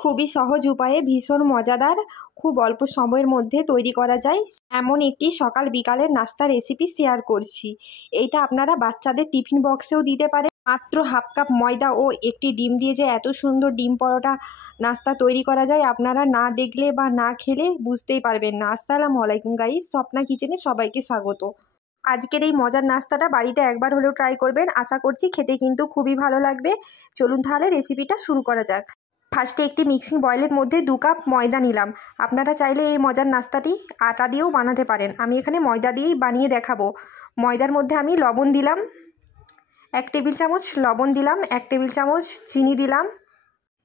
খুবই সহজ উপায়ে ভীষণ মজাদার, খুব অল্প সময়ের মধ্যে তৈরি করা যায় এমন একটি সকাল বিকালের নাস্তা রেসিপি শেয়ার করছি। এইটা আপনারা বাচ্চাদের টিফিন বক্সেও দিতে পারেন। মাত্র হাফ কাপ ময়দা ও একটি ডিম দিয়ে যে এত সুন্দর ডিম পরোটা নাস্তা তৈরি করা যায়, আপনারা না দেখলে বা না খেলে বুঝতেই পারবেন না। আসসালামু আলাইকুম গাইস, স্বপ্না কিচেনে সবাইকে স্বাগত। আজকের এই মজার নাস্তাটা বাড়িতে একবার হলেও ট্রাই করবেন, আশা করছি খেতে কিন্তু খুবই ভালো লাগবে। চলুন তাহলে রেসিপিটা শুরু করা যাক। ফার্স্টে একটি মিক্সিং বয়েলের মধ্যে 2 কাপ ময়দা নিলাম। আপনারা চাইলে এই মজার নাস্তাটি আটা দিয়েও বানাতে পারেন, আমি এখানে ময়দা দিয়েই বানিয়ে দেখাবো। ময়দার মধ্যে আমি লবণ দিলাম, 1 টেবিল চামচ লবণ দিলাম, 1 টেবিল চামচ চিনি দিলাম।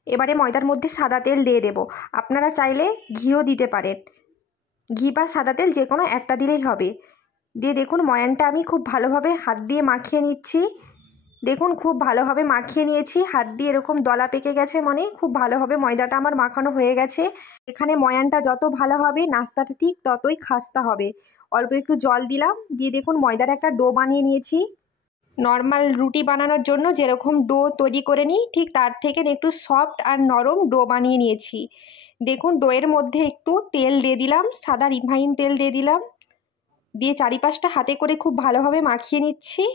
এবারে ময়দার মধ্যে সাদা তেল দিয়ে দেব। আপনারা চাইলে ঘিও দিতে পারেন, ঘি বা সাদা তেল যে কোনো একটা দিলেই হবে। দিয়ে দেখুন ময়ানটা আমি খুব ভালোভাবে হাত দিয়ে মাখিয়ে নিচ্ছি। দেখুন খুব ভালোভাবে মাখিয়ে নিয়েছি, হাত দিয়ে এরকম দলা পেকে গেছে, মানে খুব ভালোভাবে ময়দাটা আমার মাখানো হয়ে গেছে। এখানে ময়ানটা যত ভালো হবে নাস্তাটা ঠিক ততই খাস্তা হবে। অল্প একটু জল দিলাম, দিয়ে দেখুন ময়দার একটা ডো বানিয়ে নিয়েছি। নর্মাল রুটি বানানোর জন্য যেরকম ডো তৈরি করে নিই, ঠিক তার থেকে একটু সফট আর নরম ডো বানিয়ে নিয়েছি। দেখুন ডোয়ের মধ্যে একটু তেল দিয়ে দিলাম, সাদা রিফাইন তেল দিয়ে দিলাম, দিয়ে চারিপাশটা হাতে করে খুব ভালোভাবে মাখিয়ে নিচ্ছি।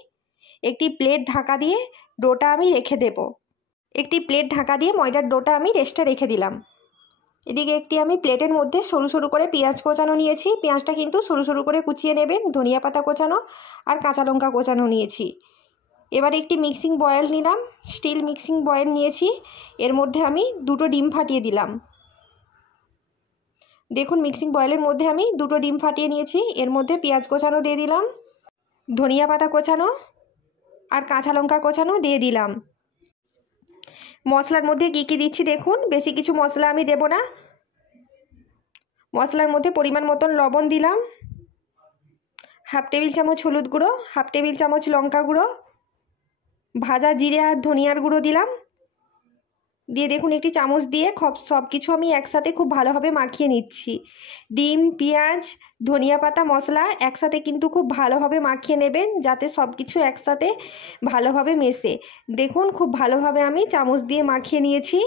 একটি প্লেট ঢাকা দিয়ে ডোটা আমি রেখে দেব। একটি প্লেট ঢাকা দিয়ে ময়দার ডোটা আমি রেস্টে রেখে দিলাম। এদিকে একটি আমি প্লেটের মধ্যে সরু সরু করে পেঁয়াজ কোচানো নিয়েছি। পেঁয়াজটা কিন্তু সরু সরু করে কুচিয়ে নেবেন। ধনিয়া পাতা কোচানো আর কাঁচা লঙ্কা কোচানো নিয়েছি। এবার একটি মিক্সিং বয়েল নিলাম, স্টিল মিক্সিং বয়েল নিয়েছি। এর মধ্যে আমি 2টো ডিম ফাটিয়ে দিলাম। দেখুন মিক্সিং বয়েলের মধ্যে আমি 2টো ডিম ফাটিয়ে নিয়েছি। এর মধ্যে পেঁয়াজ কোচানো দিয়ে দিলাম, ধনিয়া পাতা কোচানো আর কাঁচা লঙ্কা কোচানো দিয়ে দিলাম। মশলার মধ্যে কী কী দিচ্ছি দেখুন, বেশি কিছু মশলা আমি দেব না। মশলার মধ্যে পরিমাণ মতন লবণ দিলাম, 1/2 টেবিল চামচ হলুদ গুঁড়ো, 1/2 টেবিল চামচ লঙ্কা গুঁড়ো, ভাজা জিরে আর ধনিয়ার গুঁড়ো দিলাম। দিয়ে দেখুন একটি চামচ দিয়ে সব কিছু আমি একসাথে খুব ভালোভাবে মাখিয়ে নিচ্ছি। ডিম, পেঁয়াজ, ধনিয়া পাতা, মশলা একসাথে কিন্তু খুব ভালোভাবে মাখিয়ে নেবেন, যাতে সব কিছু একসাথে ভালোভাবে মেশে। দেখুন খুব ভালোভাবে আমি চামচ দিয়ে মাখিয়ে নিয়েছি।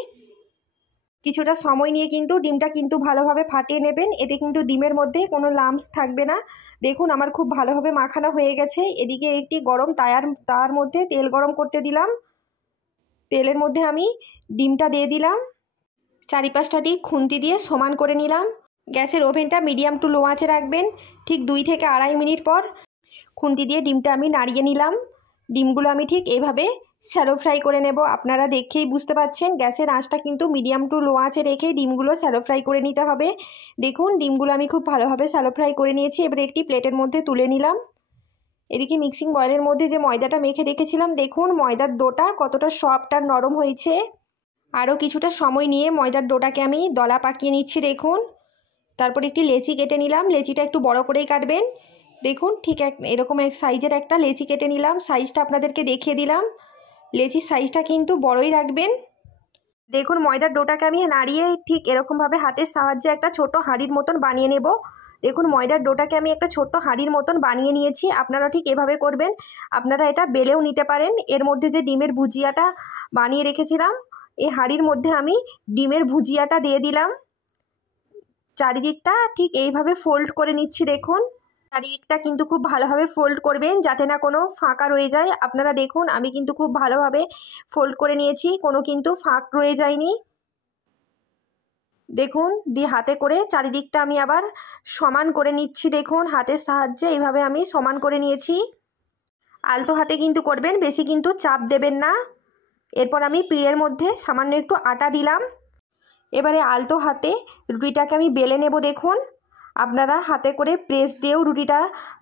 কিছুটা সময় নিয়ে কিন্তু ডিমটা কিন্তু ভালোভাবে ফাটিয়ে নেবেন, এতে কিন্তু ডিমের মধ্যে কোনো লাম্পস থাকবে না। দেখুন আমার খুব ভালোভাবে মাখানো হয়ে গেছে। এদিকে একটি গরম তাওয়ার মধ্যে তেল গরম করতে দিলাম। তেলের মধ্যে আমি ডিমটা দিয়ে দিলাম, চারিপাশটা ঠিক খুন্তি দিয়ে সমান করে নিলাম। গ্যাসের ওভেনটা মিডিয়াম টু লো আঁচে রাখবেন। ঠিক 2 থেকে 2.5 মিনিট পর খুন্তি দিয়ে ডিমটা আমি নাড়িয়ে নিলাম। ডিমগুলো আমি ঠিক এইভাবে শ্যালো ফ্রাই করে নেব। আপনারা দেখেই বুঝতে পাচ্ছেন গ্যাসের আঁচটা কিন্তু মিডিয়াম টু লো আঁচে রেখে ডিমগুলো শ্যালো ফ্রাই করে নিতে হবে। দেখুন ডিমগুলো আমি খুব ভালোভাবে শ্যালো ফ্রাই করে নিয়েছি। এবারে একটি প্লেটের মধ্যে তুলে নিলাম। এদিকে মিক্সিং বয়েলের মধ্যে যে ময়দাটা মেখে রেখেছিলাম, দেখুন ময়দার ডোটা কতটা সফট আর নরম হয়েছে। আরও কিছুটা সময় নিয়ে ময়দার ডোটাকে আমি দলা পাকিয়ে নিচ্ছি। দেখুন তারপর একটি লেচি কেটে নিলাম, লেচিটা একটু বড় করেই কাটবেন। দেখুন ঠিক এরকম এক সাইজের একটা লেচি কেটে নিলাম, সাইজটা আপনাদেরকে দেখিয়ে দিলাম। লেচির সাইজটা কিন্তু বড়ই রাখবেন। দেখুন ময়দার ডোটাকে আমি নাড়িয়ে ঠিক এরকমভাবে হাতের সাহায্যে একটা ছোট হাঁড়ির মতন বানিয়ে নেব। দেখুন ময়দার ডোটাকে আমি একটা ছোট্ট হাঁড়ির মতন বানিয়ে নিয়েছি। আপনারা ঠিক এভাবে করবেন। আপনারা এটা বেলেও নিতে পারেন। এর মধ্যে যে ডিমের ভুজিয়াটা বানিয়ে রেখেছিলাম, এই হাঁড়ির মধ্যে আমি ডিমের ভুজিয়াটা দিয়ে দিলাম। চারিদিকটা ঠিক এইভাবে ফোল্ড করে নিচ্ছি। দেখুন চারিদিকটা কিন্তু খুব ভালোভাবে ফোল্ড করবেন, যাতে না কোনো ফাঁকা রয়ে যায়। আপনারা দেখুন আমি কিন্তু খুব ভালোভাবে ফোল্ড করে নিয়েছি, কোনো কিন্তু ফাঁক রয়ে যায়নি। দেখুন দিয়ে হাতে করে চারিদিকটা আমি আবার সমান করে নিচ্ছি। দেখুন হাতের সাহায্যে এইভাবে আমি সমান করে নিয়েছি। আলতো হাতে কিন্তু করবেন, বেশি কিন্তু চাপ দেবেন না। এরপর আমি পিঁড়ের মধ্যে সামান্য একটু আটা দিলাম। এবারে আলতো হাতে রুটিটাকে আমি বেলে নেব। দেখুন আপনারা হাতে করে প্রেস দিয়েও রুটিটা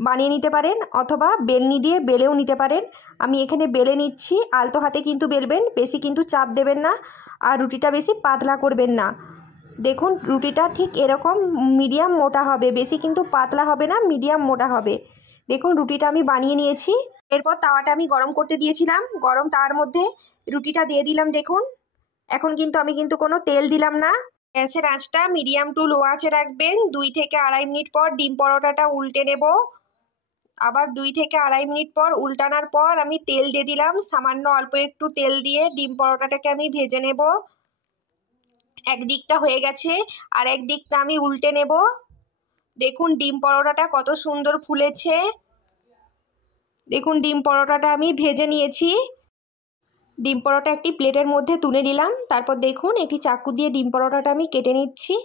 বানিয়ে নিতে পারেন, অথবা বেলনি দিয়ে বেলেও নিতে পারেন। আমি এখানে বেলে নিচ্ছি। আলতো হাতে কিন্তু বেলবেন, বেশি কিন্তু চাপ দেবেন না, আর রুটিটা বেশি পাতলা করবেন না। দেখুন রুটিটা ঠিক এরকম মিডিয়াম মোটা হবে, বেশি কিন্তু পাতলা হবে না, মিডিয়াম মোটা হবে। দেখুন রুটিটা আমি বানিয়ে নিয়েছি। এরপর তাওয়াটা আমি গরম করতে দিয়েছিলাম, গরম তাওয়ার মধ্যে রুটিটা দিয়ে দিলাম। দেখুন এখন কিন্তু আমি কোনো তেল দিলাম না। গ্যাসের আঁচটা মিডিয়াম টু লো আঁচে রাখবেন। 2 থেকে 2.5 মিনিট পর ডিম পরোটাটা উল্টে নেব। আবার 2 থেকে 2.5 মিনিট পর উল্টানোর পর আমি তেল দিয়ে দিলাম। সামান্য অল্প একটু তেল দিয়ে ডিম পরোটাটাকে আমি ভেজে নেব। একদিকটা হয়ে গেছে, আর একদিকটা আমি উল্টে নেব। দেখুন ডিম পরোটাটা কত সুন্দর ফুলেছে। দেখুন ডিম পরোটাটা আমি ভেজে নিয়েছি। ডিম পরোটা একটি প্লেটের মধ্যে তুলে নিলাম। তারপর দেখুন একটি চাকু দিয়ে ডিম পরোটাটা আমি কেটে নিচ্ছি।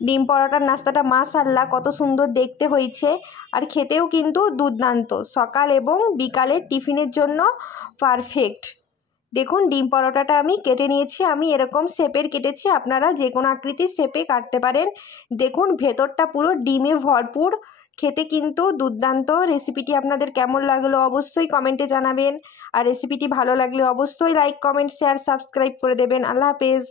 ডিম পরোটার নাস্তাটা মাশাআল্লাহ কত সুন্দর দেখতে হয়েছে, আর খেতেও কিন্তু দুর্দান্ত। সকাল এবং বিকালের টিফিনের জন্য পারফেক্ট। দেখুন ডিম পরোটাটা আমি কেটে নিয়েছি। আমি এরকম শেপের কেটেছি, আপনারা যে কোনো আকৃতির শেপে কাটতে পারেন। দেখুন ভেতরটা পুরো ডিমে ভরপুর, খেতে কিন্তু দুর্দান্ত। রেসিপিটি আপনাদের কেমন লাগলো অবশ্যই কমেন্টে জানাবেন, আর রেসিপিটি ভালো লাগলে অবশ্যই লাইক, কমেন্ট, শেয়ার, সাবস্ক্রাইব করে দেবেন। আল্লাহ হাফেজ।